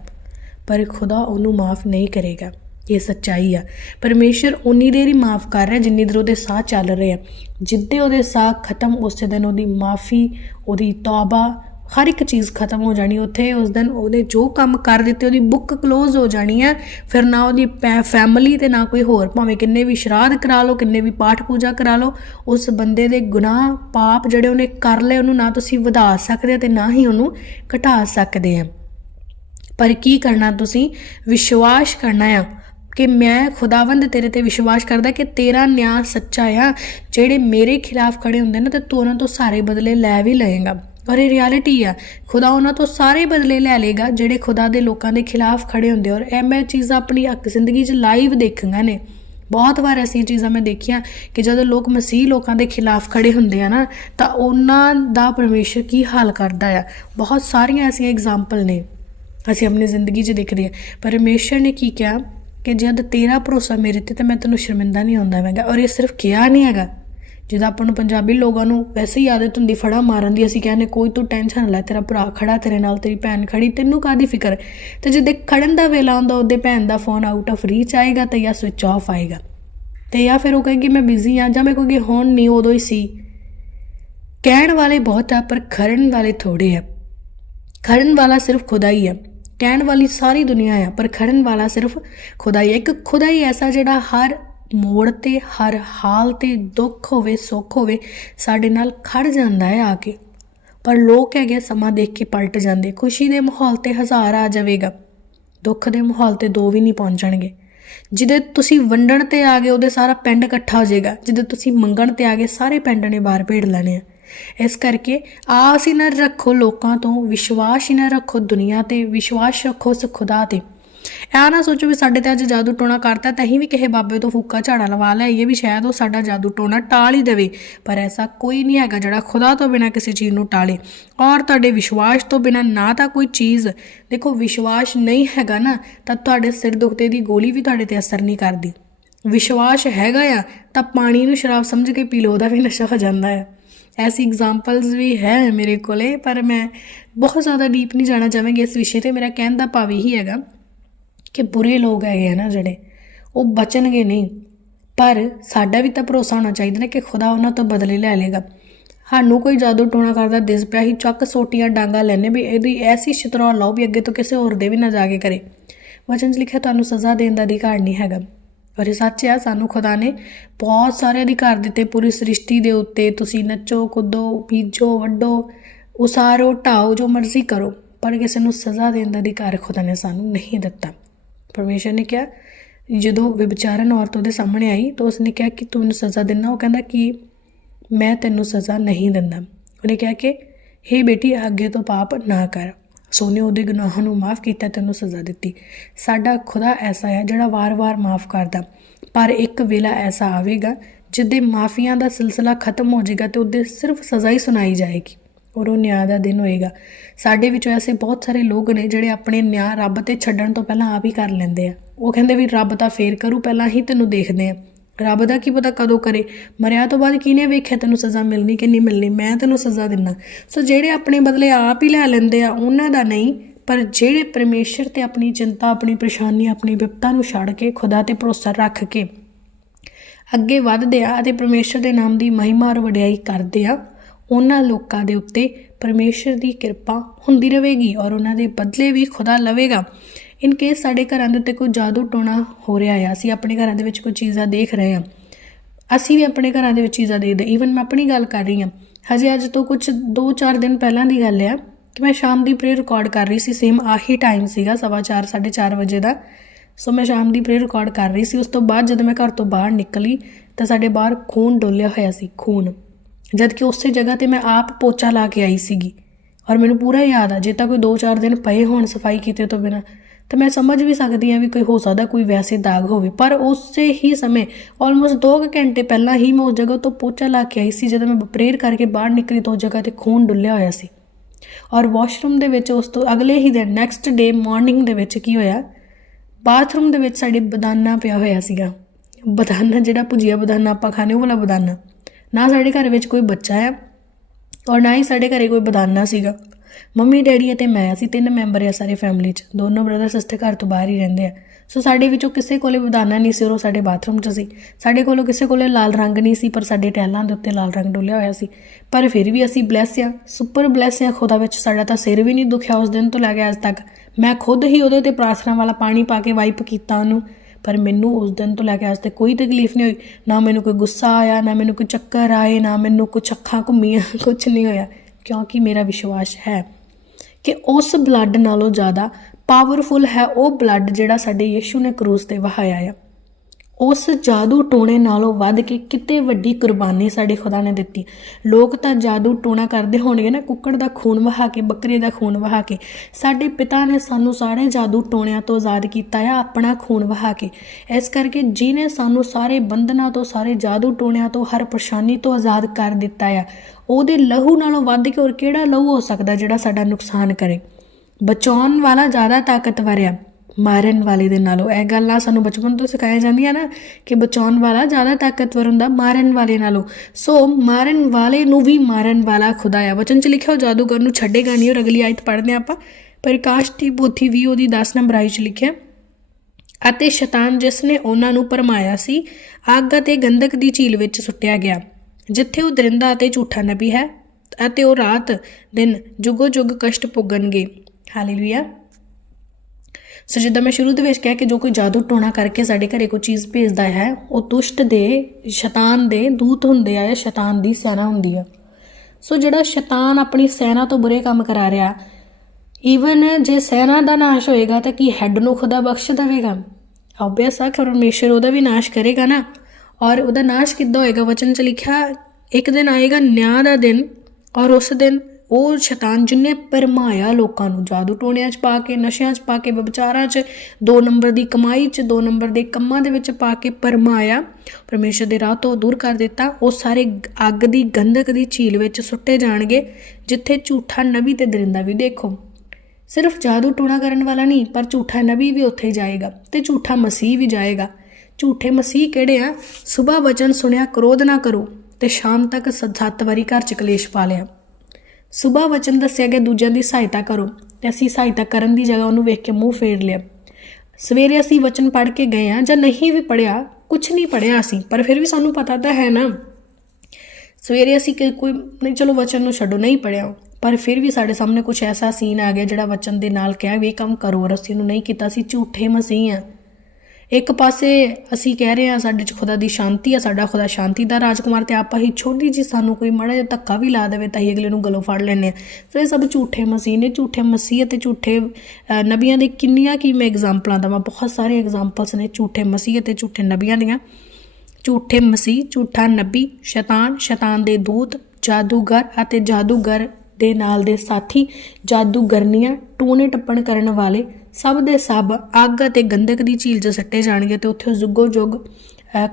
ਪਰ ਖੁਦਾ ਉਹਨੂੰ ਮਾਫ ਨਹੀਂ ਕਰੇਗਾ, ਇਹ ਸੱਚਾਈ ਆ। ਪਰਮੇਸ਼ਰ ਉਨੀ ਦੇਰ ਹੀ ਮਾਫ ਕਰ ਰਿਹਾ ਜਿੰਨੀ ਦੇਰ ਉਹਦੇ ਸਾਹ ਚੱਲ ਰਹੇ ਆ। ਜਿੱਦੇ ਉਹਦੇ ਸਾਹ ਖਤਮ, ਉਸੇ ਦਿਨ ਉਹਦੀ ਮਾਫੀ, ਉਹਦੀ ਤੌਬਾ ਹਰ ਇੱਕ ਚੀਜ਼ ਖਤਮ ਹੋ ਜਾਣੀ, ਉੱਥੇ ਉਸ ਦਿਨ ਉਹਦੇ ਜੋ ਕੰਮ ਕਰ ਦਿੱਤੇ, ਉਹਦੀ ਬੁੱਕ ক্লোਜ਼ ਹੋ ਜਾਣੀ ਹੈ, ਫਿਰ ਨਾ ਉਹਦੀ ਫੈਮਿਲੀ ਤੇ ਨਾ ਕੋਈ ਹੋਰ, ਭਾਵੇਂ ਕਿੰਨੇ ਵੀ ਸ਼ਰਾਧ ਕਰਾ ਲਓ, ਕਿੰਨੇ ਵੀ ਪਾਠ ਪੂਜਾ ਕਰਾ ਲਓ, ਉਸ ਬੰਦੇ ਦੇ ਗੁਨਾਹ ਪਾਪ ਜਿਹੜੇ ਉਹਨੇ ਕਰ ਲਏ, ਉਹਨੂੰ ਨਾ ਤੁਸੀਂ ਵਧਾ ਸਕਦੇ ਤੇ ਨਾ ਹੀ ਉਹਨੂੰ ਘਟਾ ਸਕਦੇ ਆ। ਪਰ ਕੀ ਕਰਨਾ ਤੁਸੀਂ? ਵਿਸ਼ਵਾਸ ਕਰਨਾ ਆ ਕਿ ਮੈਂ ਖੁਦਾਵੰਦ ਤੇਰੇ ਤੇ ਵਿਸ਼ਵਾਸ ਕਰਦਾ ਕਿ ਤੇਰਾ ਨਿਆਂ ਸੱਚਾ ਆ, ਜਿਹੜੇ ਮੇਰੇ ਖਿਲਾਫ ਖੜੇ ਹੁੰਦੇ ਨੇ, ਤੇ ਤੂੰ ਉਹਨਾਂ ਤੋਂ ਸਾਰੇ ਬਦਲੇ ਲੈ ਵੀ ਲਏਗਾ। ਔਰ ਇਹ ਰਿਐਲਿਟੀ ਆ। ਖੁਦਾ ਉਹਨਾਂ ਤੋਂ ਸਾਰੇ ਬਦਲੇ ਲੈ ਲੇਗਾ ਜਿਹੜੇ ਖੁਦਾ ਦੇ ਲੋਕਾਂ ਦੇ ਖਿਲਾਫ ਖੜੇ ਹੁੰਦੇ ਔਰ ਇਹ ਮੈਂ ਚੀਜ਼ਾਂ ਆਪਣੀ ਅੱਖ ਜ਼ਿੰਦਗੀ 'ਚ ਲਾਈਵ ਦੇਖੀਆਂ ਨੇ। ਬਹੁਤ ਵਾਰ ਐਸੀਆਂ ਚੀਜ਼ਾਂ ਮੈਂ ਦੇਖੀਆਂ ਕਿ ਜਦੋਂ ਲੋਕ ਮਸੀਹ ਲੋਕਾਂ ਦੇ ਖਿਲਾਫ ਖੜੇ ਹੁੰਦੇ ਆ ਨਾ, ਤਾਂ ਉਹਨਾਂ ਦਾ ਪਰਮੇਸ਼ਰ ਕੀ ਹਾਲ ਕਰਦਾ ਆ। ਬਹੁਤ ਸਾਰੀਆਂ ਐਸੀਆਂ ਐਗਜ਼ਾਮਪਲ ਨੇ, ਅਸੀਂ ਆਪਣੀ ਜ਼ਿੰਦਗੀ 'ਚ ਦੇਖਦੇ ਹਾਂ ਪਰਮੇਸ਼ਰ ਨੇ ਕੀ ਕਿਹਾ ਕਿ ਜਦ ਤੇਰਾ ਭਰੋਸਾ ਮੇਰੇ ਤੇ, ਤਾਂ ਮੈਂ ਤੈਨੂੰ ਸ਼ਰਮਿੰਦਾ ਨਹੀਂ ਹੁੰਦਾ ਹੈਗਾ। ਔਰ ਇਹ ਸਿਰਫ ਕਿਹਾ ਨਹੀਂ ਹੈਗਾ। ਜਿਹਦਾ ਆਪਾਂ ਨੂੰ ਪੰਜਾਬੀ ਲੋਕਾਂ ਨੂੰ ਵੈਸੇ ਹੀ ਆਦਤ ਹੁੰਦੀ ਫੜਾ ਮਾਰਨ ਦੀ, ਅਸੀਂ ਕਹਿੰਦੇ ਕੋਈ ਤੂੰ ਟੈਨਸ਼ਨ ਨਾ ਲੈ, ਤੇਰਾ ਭਰਾ ਖੜਾ ਤੇਰੇ ਨਾਲ, ਤੇਰੀ ਭੈਣ ਖੜੀ, ਤੈਨੂੰ ਕਾਦੀ ਫਿਕਰ? ਹੈ? ਤੇ ਜਦ ਖੜਨ ਦਾ ਵੇਲਾ ਆਉਂਦਾ ਉਹਦੇ ਭੈਣ ਦਾ ਫੋਨ ਆਊਟ ਆਫ ਰੀਚ ਆਏਗਾ ਤੇ ਜਾਂ ਸਵਿਚ ਆਫ ਆਏਗਾ। ਤੇ ਜਾਂ ਫਿਰ ਉਹ ਕਹੇਗੀ, ਮੈਂ ਬਿਜ਼ੀ ਆ, ਜਾਂ ਮੈਂ ਕੋਈ ਹੁਣ ਨਹੀਂ ਉਦੋਂ ਹੀ ਸੀ। ਕਹਿਣ ਵਾਲੇ ਬਹੁਤ ਆ, ਪਰ ਖੜਨ ਵਾਲੇ ਥੋੜੇ ਆ। ਖੜਨ ਵਾਲਾ ਸਿਰਫ ਖੁਦਾ ਹੀ ਹੈ ਕਹਿਣ ਵਾਲੀ ਸਾਰੀ ਦੁਨੀਆ ਆ, ਪਰ ਖੜਨ ਵਾਲਾ ਸਿਰਫ ਖੁਦਾ ਹੀ ਹੈ ਇੱਕ ਖੁਦਾ ਹੀ ਐਸਾ ਜਿਹੜਾ ਹਰ ਮੋੜ ਤੇ, ਹਰ ਹਾਲ ਤੇ ਦੁੱਖ ਹੋਵੇ, ਸੁੱਖ ਹੋਵੇ, ਸਾਡੇ ਨਾਲ ਖੜ ਜਾਂਦਾ ਹੈ ਆ ਕੇ। ਪਰ ਲੋਕ ਹੈਗੇ ਸਮਾਂ ਦੇਖ ਕੇ ਪਲਟ ਜਾਂਦੇ। ਖੁਸ਼ੀ ਦੇ ਮਾਹੌਲ ਤੇ ਹਜ਼ਾਰ ਆ ਜਾਵੇਗਾ। ਦੁੱਖ ਦੇ ਮਾਹੌਲ ਤੇ ਦੋ ਵੀ ਨਹੀਂ ਪਹੁੰਚਣਗੇ। ਜਿਹਦੇ ਤੁਸੀਂ ਵੰਡਣ ਤੇ ਆ ਗਏ, ਉਹਦੇ ਸਾਰਾ ਪਿੰਡ ਇਕੱਠਾ ਹੋ ਜਾਏਗਾ। ਜਿਹਦੇ ਤੁਸੀਂ ਮੰਗਣ ਤੇ ਆ ਗਏ, ਸਾਰੇ ਪਿੰਡ ਨੇ ਬਾਹਰ ਭੇੜ ਲੈਣੇ ਆ। ਇਸ ਕਰਕੇ ਆਸ ਹੀ ਨਾ ਰੱਖੋ ਲੋਕਾਂ ਤੋਂ, ਵਿਸ਼ਵਾਸ ਹੀ ਨਾ ਰੱਖੋ ਦੁਨੀਆ ਤੇ, ਵਿਸ਼ਵਾਸ ਰੱਖੋ ਉਸ ਖੁਦਾ ਤੇ। ਇਹ ਨਾ ਸੋਚੋ ਵੀ ਸਾਡੇ ਤੇ ਅੱਜ ਜਾਦੂ ਟੋਣਾ ਕਰਤਾ, ਤਾਂ ਅਸੀਂ ਵੀ ਕਿਸੇ ਬਾਬੇ ਤੋਂ ਫੂਕਾ ਝਾੜਾ ਲਵਾ ਲਈਏ ਵੀ ਸ਼ਾਇਦ ਉਹ ਸਾਡਾ ਜਾਦੂ ਟੋਣਾ ਟਾਲ ਹੀ ਦੇਵੇ। ਪਰ ਐਸਾ ਕੋਈ ਨਹੀਂ ਹੈਗਾ ਜਿਹੜਾ ਖੁਦਾ ਤੋਂ ਬਿਨਾ ਕਿਸੇ ਚੀਜ਼ ਨੂੰ ਟਾਲੇ। ਔਰ ਤੁਹਾਡੇ ਵਿਸ਼ਵਾਸ ਤੋਂ ਬਿਨਾ ਨਾ ਤਾਂ ਕੋਈ ਚੀਜ਼। ਦੇਖੋ, ਵਿਸ਼ਵਾਸ ਨਹੀਂ ਹੈਗਾ ਨਾ, ਤਾਂ ਤੁਹਾਡੇ ਸਿਰ ਦੁਖਤੇ ਦੀ ਗੋਲੀ ਵੀ ਤੁਹਾਡੇ ਤੇ ਅਸਰ ਨਹੀਂ ਕਰਦੀ। ਵਿਸ਼ਵਾਸ ਹੈਗਾ ਆ, ਤਾਂ ਪਾਣੀ ਨੂੰ ਸ਼ਰਾਬ ਸਮਝ ਕੇ ਪੀ ਲਓ, ਉਹਦਾ ਵੀ ਨਸ਼ਾ ਹੋ ਜਾਂਦਾ ਹੈ ਐਸੀ ਐਗਜ਼ਾਮਪਲਸ ਵੀ ਹੈ ਮੇਰੇ ਕੋਲੇ, ਪਰ ਮੈਂ ਬਹੁਤ ਜ਼ਿਆਦਾ ਡੀਪ ਨਹੀਂ ਜਾਣਾ ਚਾਹਾਂਗੀ। ਇਸ ਵਿਸ਼ੇ ਤੇ ਮੇਰਾ ਕਹਿਣ ਦਾ ਭਾਵ ਇਹੀ ਹੈਗਾ ਕਿ ਬੁਰੇ ਲੋਕ ਹੈਗੇ ਆ ਨਾ ਜਿਹੜੇ, ਉਹ ਬਚਣਗੇ ਨਹੀਂ। ਪਰ ਸਾਡਾ ਵੀ ਤਾਂ ਭਰੋਸਾ ਹੋਣਾ ਚਾਹੀਦਾ ਨਾ ਕਿ ਖੁਦਾ ਉਹਨਾਂ ਤੋਂ ਬਦਲੇ ਲੈ ਲੇਗਾ ਸਾਨੂੰ ਕੋਈ ਜਾਦੂ ਟੋਣਾ ਕਰਦਾ ਦਿਸ ਪਿਆ ਹੀ ਚੱਕ ਸੋਟੀਆਂ ਡਾਂਗਾ ਲੈਣੇ ਵੀ ਇਹਦੀ ਐਸੀ ਸ਼ਤਰੋਂ ਲਾਓ ਵੀ ਅੱਗੇ ਤੋਂ ਕਿਸੇ ਹੋਰ ਦੇ ਵੀ ਨਾ ਜਾ ਕੇ ਕਰੇ। ਵਚਨ 'ਚ ਲਿਖਿਆ, ਤੁਹਾਨੂੰ ਸਜ਼ਾ ਦੇਣ ਦਾ ਅਧਿਕਾਰ ਨਹੀਂ ਹੈਗਾ। ਔਰ ਇਹ ਸੱਚ ਆ, ਸਾਨੂੰ ਖੁਦਾ ਨੇ ਬਹੁਤ ਸਾਰੇ ਅਧਿਕਾਰ ਦਿੱਤੇ ਪੂਰੀ ਸ੍ਰਿਸ਼ਟੀ ਦੇ ਉੱਤੇ। ਤੁਸੀਂ ਨੱਚੋ, ਕੁੱਦੋ ਬੀਜੋ ਵੱਡੋ, ਉਸਾਰੋ, ਢਾਓ, ਜੋ ਮਰਜ਼ੀ ਕਰੋ। ਪਰ ਕਿਸੇ ਨੂੰ ਸਜ਼ਾ ਦੇਣ ਦਾ ਅਧਿਕਾਰ ਖੁਦਾ ਨੇ ਸਾਨੂੰ ਨਹੀਂ ਦਿੱਤਾ। ਪਰਮੇਸ਼ਰ ਨੇ ਕਿਹਾ, ਜਦੋਂ ਵਿਚਾਰਨ ਔਰਤ ਉਹਦੇ ਸਾਹਮਣੇ ਆਈ ਤਾਂ ਉਸਨੇ ਕਿਹਾ ਕਿ ਤੂੰ ਮੈਨੂੰ ਸਜ਼ਾ ਦੇਣਾ ਉਹ ਕਹਿੰਦਾ ਕਿ ਮੈਂ ਤੈਨੂੰ ਸਜ਼ਾ ਨਹੀਂ ਦਿੰਦਾ। ਉਹਨੇ ਕਿਹਾ ਕਿ, ਹੇ ਬੇਟੀ, ਅੱਗੇ ਤੋਂ ਪਾਪ ਨਾ ਕਰ। ਸੋਨੇ ਉਹਦੇ ਗੁਨਾਹਾਂ ਨੂੰ ਮਾਫ ਕੀਤਾ ਤੈਨੂੰ ਸਜ਼ਾ ਦਿੱਤੀ। ਸਾਡਾ ਖੁਦਾ ਐਸਾ ਹੈ ਜਿਹੜਾ ਵਾਰ-ਵਾਰ ਮਾਫ ਕਰਦਾ। ਪਰ ਇੱਕ ਵੇਲਾ ਐਸਾ ਆਵੇਗਾ ਜਿੱਦੇ ਮਾਫੀਆਂ ਦਾ ਸਿਲਸਿਲਾ ਖਤਮ ਹੋ ਜਾਏਗਾ ਤੇ ਉਹਦੇ ਸਿਰਫ ਸਜ਼ਾ ਹੀ ਸੁਣਾਈ ਜਾਏਗੀ। ਔਰ ਉਹ ਨਿਆਂ ਦਾ ਦਿਨ ਹੋਏਗਾ। ਸਾਡੇ ਵਿੱਚੋਂ ਐਸੇ ਬਹੁਤ ਸਾਰੇ ਲੋਕ ਨੇ ਜਿਹੜੇ ਆਪਣੇ ਨਿਆਂ ਰੱਬ ਤੇ ਛੱਡਣ ਤੋਂ ਪਹਿਲਾਂ ਆਪ ਹੀ ਕਰ ਲੈਂਦੇ ਆ। ਉਹ ਕਹਿੰਦੇ ਵੀ ਰੱਬ ਤਾਂ ਫੇਰ ਕਰੂ, ਪਹਿਲਾਂ ਹੀ ਤੈਨੂੰ ਦੇਖਦੇ ਆ। ਰੱਬ ਦਾ ਕੀ ਪਤਾ ਕਦੋਂ ਕਰੇ। ਮਰਿਆ ਤੋਂ ਬਾਅਦ ਕਿਹਨੇ ਵੇਖਿਆ ਤੈਨੂੰ ਸਜ਼ਾ ਮਿਲਣੀ ਕਿ ਨਹੀਂ ਮਿਲਣੀ? ਮੈਂ ਤੈਨੂੰ ਸਜ਼ਾ ਦਿੰਨਾ। ਸੋ ਜਿਹੜੇ ਆਪਣੇ ਬਦਲੇ ਆਪ ਹੀ ਲੈ ਲੈਂਦੇ ਆ, ਉਹਨਾਂ ਦਾ ਨਹੀਂ, ਪਰ ਜਿਹੜੇ ਪਰਮੇਸ਼ਰ ਤੇ ਆਪਣੀ ਚਿੰਤਾ, ਆਪਣੀ ਪਰੇਸ਼ਾਨੀ, ਆਪਣੀ ਵਿਪਤਾ ਨੂੰ ਛੱਡ ਕੇ, ਖੁਦਾ ਤੇ ਭਰੋਸਾ ਰੱਖ ਕੇ ਅੱਗੇ ਵਧਦੇ ਆ ਅਤੇ ਪਰਮੇਸ਼ਰ ਦੇ ਨਾਮ ਦੀ ਮਹਿਮਾ ਔਰ ਵਡਿਆਈ ਕਰਦੇ ਆ ਉਹਨਾਂ ਲੋਕਾਂ ਦੇ ਉੱਤੇ ਪਰਮੇਸ਼ਰ ਦੀ ਕਿਰਪਾ ਹੁੰਦੀ ਰਹੇਗੀ ਔਰ ਉਹਨਾਂ ਦੇ ਬਦਲੇ ਵੀ ਖੁਦਾ ਲਵੇਗਾ। ਇਨ ਕੇਸ ਸਾਡੇ ਘਰਾਂ ਦੇ ਉੱਤੇ ਕੋਈ ਜਾਦੂ ਟੋਣਾ ਹੋ ਰਿਹਾ ਆ, ਅਸੀਂ ਆਪਣੇ ਘਰਾਂ ਦੇ ਵਿੱਚ ਕੋਈ ਚੀਜ਼ਾਂ ਦੇਖ ਰਹੇ ਹਾਂ। ਅਸੀਂ ਵੀ ਆਪਣੇ ਘਰਾਂ ਦੇ ਵਿੱਚ ਚੀਜ਼ਾਂ ਦੇਖਦੇ ਈਵਨ ਮੈਂ ਆਪਣੀ ਗੱਲ ਕਰ ਰਹੀ ਹਾਂ। ਹਜੇ ਅੱਜ ਤੋਂ ਕੁਝ 2-4 ਦਿਨ ਪਹਿਲਾਂ ਦੀ ਗੱਲ ਆ ਕਿ ਮੈਂ ਸ਼ਾਮ ਦੀ ਪ੍ਰੇ ਰਿਕਾਰਡ ਕਰ ਰਹੀ ਸੀ। ਸੇਮ ਆਹੀ ਟਾਈਮ ਸੀਗਾ 4:30 4:30 ਵਜੇ ਦਾ। ਸੋ ਮੈਂ ਸ਼ਾਮ ਦੀ ਪ੍ਰੇ ਰਿਕਾਰਡ ਕਰ ਰਹੀ ਸੀ। ਉਸ ਤੋਂ ਬਾਅਦ ਜਦੋਂ ਮੈਂ ਘਰ ਤੋਂ ਬਾਹਰ ਨਿਕਲੀ ਤਾਂ ਸਾਡੇ ਬਾਹਰ ਖੂਨ ਡੋਲਿਆ ਹੋਇਆ ਸੀ, ਖੂਨ। ਜਦ ਕਿ ਉਸੇ ਜਗ੍ਹਾ ਤੇ ਮੈਂ ਆਪ ਪੋਚਾ ਲਾ ਕੇ ਆਈ ਸੀਗੀ। ਔਰ ਮੈਨੂੰ ਪੂਰਾ ਯਾਦ ਆ, ਜੇ ਤਾਂ ਕੋਈ 2-4 ਦਿਨ ਪਏ ਹੋਣ ਸਫ਼ਾਈ ਕੀਤੇ ਤੋਂ ਬਿਨਾ, ਤਾਂ ਮੈਂ ਸਮਝ ਵੀ ਸਕਦੀ ਹਾਂ ਵੀ ਕੋਈ ਹੋ ਸਕਦਾ ਕੋਈ ਵੈਸੇ ਦਾਗ ਹੋਵੇ। ਪਰ ਉਸੇ ਹੀ ਸਮੇਂ ਆਲਮੋਸਟ 2 ਘੰਟੇ ਪਹਿਲਾਂ ਹੀ ਮੈਂ ਉਸ ਜਗ੍ਹਾ ਤੋਂ ਪੋਚਾ ਲਾ ਕੇ ਆਈ ਸੀ, ਜਦੋਂ ਮੈਂ ਪ੍ਰੇਅਰ ਕਰਕੇ ਬਾਹਰ ਨਿਕਲੀ ਤਾਂ ਉਸ ਜਗ੍ਹਾ ਤੇ ਖੂਨ ਡੁੱਲਿਆ ਹੋਇਆ ਸੀ। ਔਰ ਵਾਸ਼ਰੂਮ ਦੇ ਵਿੱਚ ਉਸ ਤੋਂ ਅਗਲੇ ਹੀ ਦਿਨ ਨੈਕਸਟ ਡੇ ਮਾਰਨਿੰਗ ਦੇ ਵਿੱਚ ਕੀ ਹੋਇਆ? ਬਾਥਰੂਮ ਦੇ ਵਿੱਚ ਸਾਡੇ ਬਦਾਨਾ ਪਿਆ ਹੋਇਆ ਸੀਗਾ। ਬਦਾਨਾ ਜਿਹੜਾ ਭੁਜੀਆ ਬਦਾਨਾ ਆਪਾਂ ਖਾਣੇ ਉਹ ਵਾਲਾ ਬਦਾਨਾ। ਨਾ ਸਾਡੇ ਘਰ ਵਿੱਚ ਕੋਈ ਬੱਚਾ ਹੈ ਔਰ ਨਾ ਹੀ ਸਾਡੇ ਘਰੇ ਕੋਈ ਬਦਾਨਾ ਸੀਗਾ। ਮੰਮੀ, ਡੈਡੀ ਅਤੇ ਮੈਂ, ਅਸੀਂ ਤਿੰਨ ਮੈਂਬਰ ਆ ਸਾਰੇ ਫੈਮਿਲੀ 'ਚ। ਦੋਨੋਂ ਬ੍ਰਦਰ ਸਿਸਟਰ ਘਰ ਤੋਂ ਬਾਹਰ ਹੀ ਰਹਿੰਦੇ ਆ। ਸੋ ਸਾਡੇ ਵਿੱਚੋਂ ਕਿਸੇ ਕੋਲੇ ਬਦਾਨਾ ਨਹੀਂ ਸੀ ਔਰ ਉਹ ਸਾਡੇ ਬਾਥਰੂਮ 'ਚ ਸੀ। ਸਾਡੇ ਕੋਲੋਂ ਕਿਸੇ ਕੋਲੇ ਲਾਲ ਰੰਗ ਨਹੀਂ ਸੀ, ਪਰ ਸਾਡੇ ਟੈਲਾਂ ਦੇ ਉੱਤੇ ਲਾਲ ਰੰਗ ਡੋਲਿਆ ਹੋਇਆ ਸੀ। ਪਰ ਫਿਰ ਵੀ ਅਸੀਂ ਬਲੈਸ ਆ ਸੁਪਰ ਬਲੈਸ ਆ ਖੁਦਾ ਵਿੱਚ। ਸਾਡਾ ਤਾਂ ਸਿਰ ਵੀ ਨਹੀਂ ਦੁਖਿਆ ਉਸ ਦਿਨ ਤੋਂ ਲੈ ਕੇ ਅੱਜ ਤੱਕ। ਮੈਂ ਖੁਦ ਹੀ ਉਹਦੇ ਤੇ ਪ੍ਰਾਰਥਨਾ ਵਾਲਾ ਪਾਣੀ ਪਾ ਕੇ ਵਾਈਪ ਕੀਤਾ ਉਹਨੂੰ। ਪਰ ਮੈਨੂੰ ਉਸ ਦਿਨ ਤੋਂ ਲੈ ਕੇ ਅੱਜ ਤੱਕ ਕੋਈ ਤਕਲੀਫ ਨਹੀਂ ਹੋਈ। ਨਾ ਮੈਨੂੰ ਕੋਈ ਗੁੱਸਾ ਆਇਆ, ਨਾ ਮੈਨੂੰ ਕੋਈ ਚੱਕਰ ਆਏ, ਨਾ ਮੈਨੂੰ ਕੁਛ ਅੱਖਾਂ ਘੁੰਮੀਆਂ, ਕੁਛ ਨਹੀਂ ਹੋਇਆ। ਕਿਉਂਕਿ ਮੇਰਾ ਵਿਸ਼ਵਾਸ ਹੈ ਕਿ ਉਸ ਬਲੱਡ ਨਾਲੋਂ ਜ਼ਿਆਦਾ ਪਾਵਰਫੁਲ ਹੈ ਉਹ ਬਲੱਡ ਜਿਹੜਾ ਸਾਡੇ ਯੀਸ਼ੂ ਨੇ ਕਰੂਸ ਤੇ ਵਹਾਇਆ ਆ। ਉਸ ਜਾਦੂ ਟੋਣੇ ਨਾਲੋਂ ਵੱਧ ਕੇ ਕਿਤੇ ਵੱਡੀ ਕੁਰਬਾਨੀ ਸਾਡੇ ਖੁਦਾ ਨੇ ਦਿੱਤੀ। ਲੋਕ ਤਾਂ ਜਾਦੂ ਟੋਣਾ ਕਰਦੇ ਹੋਣਗੇ ਨਾ, ਕੁੱਕੜ ਦਾ ਖੂਨ ਵਹਾ ਕੇ ਬੱਕਰੇ ਦਾ ਖੂਨ ਵਹਾ ਕੇ। ਸਾਡੇ ਪਿਤਾ ਨੇ ਸਾਨੂੰ ਸਾਰੇ ਜਾਦੂ ਟੋਣਿਆਂ ਤੋਂ ਆਜ਼ਾਦ ਕੀਤਾ ਆ, ਆਪਣਾ ਖੂਨ ਵਹਾ ਕੇ। ਇਸ ਕਰਕੇ ਜਿਨੇ ਸਾਨੂੰ ਸਾਰੇ ਬੰਧਨਾਂ ਤੋਂ, ਸਾਰੇ ਜਾਦੂ ਟੋਣਿਆਂ ਤੋਂ, ਹਰ ਪਰੇਸ਼ਾਨੀ ਤੋਂ ਆਜ਼ਾਦ ਕਰ ਦਿੱਤਾ ਆ, ਉਹਦੇ ਲਹੂ ਨਾਲੋਂ ਵੱਧ ਕੇ ਹੋਰ ਕਿਹੜਾ ਲਹੂ ਹੋ ਸਕਦਾ ਜਿਹੜਾ ਸਾਡਾ ਨੁਕਸਾਨ ਕਰੇ? ਬਚਾਉਣ ਵਾਲਾ ਜ਼ਿਆਦਾ ਤਾਕਤਵਰ ਆ। ਮਾਰਨ ਵਾਲੇ ਦੇ ਨਾਲੋਂ। ਇਹ ਗੱਲ ਆ ਸਾਨੂੰ ਬਚਪਨ ਤੋਂ ਸਿਖਾਈਆਂ ਜਾਂਦੀਆਂ ਨਾ ਕਿ ਬਚਾਉਣ ਵਾਲਾ ਜ਼ਿਆਦਾ ਤਾਕਤਵਰ ਹੁੰਦਾ ਮਾਰਨ ਵਾਲੇ ਨਾਲੋਂ। ਸੋ ਮਾਰਨ ਵਾਲੇ ਨੂੰ ਵੀ ਮਾਰਨ ਵਾਲਾ ਖੁਦਾ ਆ। ਵਚਨ ਚ ਲਿਖਿਆ, ਉਹ ਜਾਦੂਗਰ ਨੂੰ ਛੱਡੇਗਾ ਨਹੀਂ, ਔਰ ਅਗਲੀ ਆਇਤ ਪੜ੍ਹਦੇ ਹਾਂ ਆਪਾਂ। ਪ੍ਰਕਾਸ਼ ਦੀ ਪੋਥੀ ਵੀ ਉਹਦੀ 10 ਨੰਬਰ ਆਈ ਚ ਲਿਖਿਆ, ਅਤੇ ਸ਼ੈਤਾਨ ਜਿਸ ਨੇ ਉਹਨਾਂ ਨੂੰ ਪਰਮਾਇਆ ਸੀ, ਅੱਗ ਅਤੇ ਗੰਧਕ ਦੀ ਝੀਲ ਵਿੱਚ ਸੁੱਟਿਆ ਗਿਆ, ਜਿੱਥੇ ਉਹ ਦਰਿੰਦਾ ਅਤੇ ਝੂਠਾ ਨਬੀ ਹੈ, ਅਤੇ ਉਹ ਰਾਤ ਦਿਨ ਜੁਗੋ ਜੁਗ ਕਸ਼ਟ ਭੋਗਣਗੇ। ਹਾਲੇਲੂਇਆ ਸੋ ਜਿੱਦਾਂ ਮੈਂ ਸ਼ੁਰੂ ਦੇ ਵਿੱਚ ਕਿਹਾ ਕਿ ਜੋ ਕੋਈ ਜਾਦੂ ਟੋਣਾ ਕਰਕੇ ਸਾਡੇ ਘਰੇ ਕੋਈ ਚੀਜ਼ ਭੇਜਦਾ ਹੈ, ਉਹ ਦੁਸ਼ਟ ਦੇ, ਸ਼ੈਤਾਨ ਦੇ ਦੂਤ ਹੁੰਦੇ ਆ ਜਾਂ ਸ਼ੈਤਾਨ ਦੀ ਸੈਨਾ ਹੁੰਦੀ ਆ। ਸੋ ਜਿਹੜਾ ਸ਼ੈਤਾਨ ਆਪਣੀ ਸੈਨਾ ਤੋਂ ਬੁਰੇ ਕੰਮ ਕਰਾ ਰਿਹਾ ਈਵਨ ਜੇ ਸੈਨਾ ਦਾ ਨਾਸ਼ ਹੋਏਗਾ ਤਾਂ ਕੀ ਹੈੱਡ ਨੂੰ ਖੁਦਾ ਬਖਸ਼ ਦੇਵੇਗਾ? ਆਬਵੀਅਸ ਆ ਕਿ ਪਰਮੇਸ਼ਰ ਉਹਦਾ ਵੀ ਨਾਸ਼ ਕਰੇਗਾ ਨਾ। ਔਰ ਉਹਦਾ ਨਾਸ਼ ਕਿੱਦਾਂ ਹੋਏਗਾ? ਵਚਨ ਚ ਲਿਖਿਆ, ਇੱਕ ਦਿਨ ਆਏਗਾ ਨਿਆਂ ਦਾ ਦਿਨ ਔਰ ਉਸ ਦਿਨ ਉਹ ਸ਼ੈਤਾਨ ਜਿੰਨੇ ਪਰਮਾਇਆ ਲੋਕਾਂ ਨੂੰ, ਜਾਦੂ ਟੋਣਿਆਂ 'ਚ ਪਾ ਕੇ, ਨਸ਼ਿਆਂ 'ਚ ਪਾ ਕੇ ਵਿਚਾਰਾਂ 'ਚ, ਦੋ ਨੰਬਰ ਦੀ ਕਮਾਈ 'ਚ, ਦੋ ਨੰਬਰ ਦੇ ਕੰਮਾਂ ਦੇ ਵਿੱਚ ਪਾ ਕੇ ਪਰਮਾਇਆ ਪਰਮੇਸ਼ਰ ਦੇ ਰਾਹ ਤੋਂ ਦੂਰ ਕਰ ਦਿੱਤਾ, ਉਹ ਸਾਰੇ ਅੱਗ ਦੀ, ਗੰਧਕ ਦੀ ਝੀਲ ਵਿੱਚ ਸੁੱਟੇ ਜਾਣਗੇ, ਜਿੱਥੇ ਝੂਠਾ ਨਬੀ ਤੇ ਦਰਿੰਦਾ ਵੀ ਦੇਖੋ। ਸਿਰਫ ਜਾਦੂ ਟੋਣਾ ਕਰਨ ਵਾਲਾ ਨਹੀਂ, ਪਰ ਝੂਠਾ ਨਬੀ ਵੀ ਉੱਥੇ ਜਾਏਗਾ ਤੇ ਝੂਠਾ ਮਸੀਹ ਵੀ ਜਾਏਗਾ। ਝੂਠੇ ਮਸੀਹ ਕਿਹੜੇ ਆ? ਸਵੇਰ ਵਚਨ ਸੁਣਿਆ, ਕ੍ਰੋਧ ਨਾ ਕਰੋ ਤੇ ਸ਼ਾਮ ਤੱਕ ਸ- ਸੱਤ ਵਾਰੀ ਘਰ ਚ ਕਲੇਸ਼ ਪਾ ਲਿਆ। ਸਵੇਰ ਵਚਨ ਦੱਸਿਆ ਗਿਆ, ਦੂਜਿਆਂ ਦੀ ਸਹਾਇਤਾ ਕਰੋ। ਤੇ ਅਸੀਂ ਸਹਾਇਤਾ ਕਰਨ ਦੀ ਜਗ੍ਹਾ ਉਹਨੂੰ ਵੇਖ ਕੇ ਮੂੰਹ ਫੇਰ ਲਿਆ। ਸਵੇਰੇ ਅਸੀਂ ਵਚਨ ਪੜ੍ਹ ਕੇ ਗਏ ਆ ਜਾਂ ਨਹੀਂ ਵੀ ਪੜਿਆ ਕੁਝ ਨਹੀਂ ਪੜਿਆ ਅਸੀਂ, ਪਰ ਫਿਰ ਵੀ ਸਾਨੂੰ ਪਤਾ ਤਾਂ ਹੈ ਨਾ। ਸਵੇਰੇ ਅਸੀਂ ਕਿ- ਕੋਈ, ਨਹੀਂ ਚਲੋ ਵਚਨ ਨੂੰ ਛੱਡੋ, ਨਹੀਂ ਪੜਿਆ ਪਰ ਫਿਰ ਵੀ ਸਾਡੇ ਸਾਹਮਣੇ ਕੁਝ ਐਸਾ ਸੀਨ ਆ ਗਿਆ ਜਿਹੜਾ ਵਚਨ ਦੇ ਨਾਲ ਕਿਹਾ ਵੀ ਇਹ ਕੰਮ ਕਰੋ, ਔਰ ਅਸੀਂ ਉਹਨੂੰ ਨਹੀਂ ਕੀਤਾ, ਅਸੀਂ ਝੂਠੇ ਮਸੀਹ ਆ ਇੱਕ ਪਾਸੇ ਅਸੀਂ ਕਹਿ ਰਹੇ ਹਾਂ ਸਾਡੇ ਚ ਖੁਦਾ ਦੀ ਸ਼ਾਂਤੀ ਆ, ਸਾਡਾ ਖੁਦਾ ਸ਼ਾਂਤੀ ਦਾ ਰਾਜਕੁਮਾਰ ਤੇ ਆਪਾਂ ਹੀ ਛੋਟੀ ਜੀ ਸਾਨੂੰ ਕੋਈ ਮਾੜਾ ਜਿਹਾ ਧੱਕਾ ਵੀ ਲਾ ਦੇਵੇ ਤਾਂ ਹੀ ਅਗਲੇ ਨੂੰ ਗਲੋਂ ਫੜ ਲੈਂਦੇ ਆ ਸੋ ਇਹ ਸਭ ਝੂਠੇ ਮਸੀਹ ਨੇ, ਝੂਠੇ ਮਸੀਹ ਅਤੇ ਝੂਠੇ ਨਬੀਆਂ ਦੇ ਕਿੰਨੀਆਂ ਕੀ ਮੈਂ ਐਗਜ਼ਾਮਪਲਾਂ ਦਵਾਂ, ਬਹੁਤ ਸਾਰੇ ਐਗਜ਼ਾਮਪਲਸ ਨੇ ਝੂਠੇ ਮਸੀਹ ਅਤੇ ਝੂਠੇ ਨਬੀਆਂ ਦੀਆਂ। ਝੂਠੇ ਮਸੀਹ, ਝੂਠਾ ਨਬੀ, ਸ਼ੈਤਾਨ ਸ਼ੈਤਾਨ ਦੇ ਦੂਤ, ਜਾਦੂਗਰ ਅਤੇ ਜਾਦੂਗਰ ਦੇ ਨਾਲ ਦੇ ਸਾਥੀ, ਜਾਦੂਗਰਨੀਆਂ ਟੂਣੇ ਟੱਪਣ ਕਰਨ ਵਾਲੇ ਸਭ ਦੇ ਸਭ ਅੱਗ ਅਤੇ ਗੰਧਕ ਦੀ ਝੀਲ 'ਚ ਸੱਟੇ ਜਾਣਗੇ ਤੇ ਉੱਥੇ ਜ਼ੁਗੋ ਜੁਗ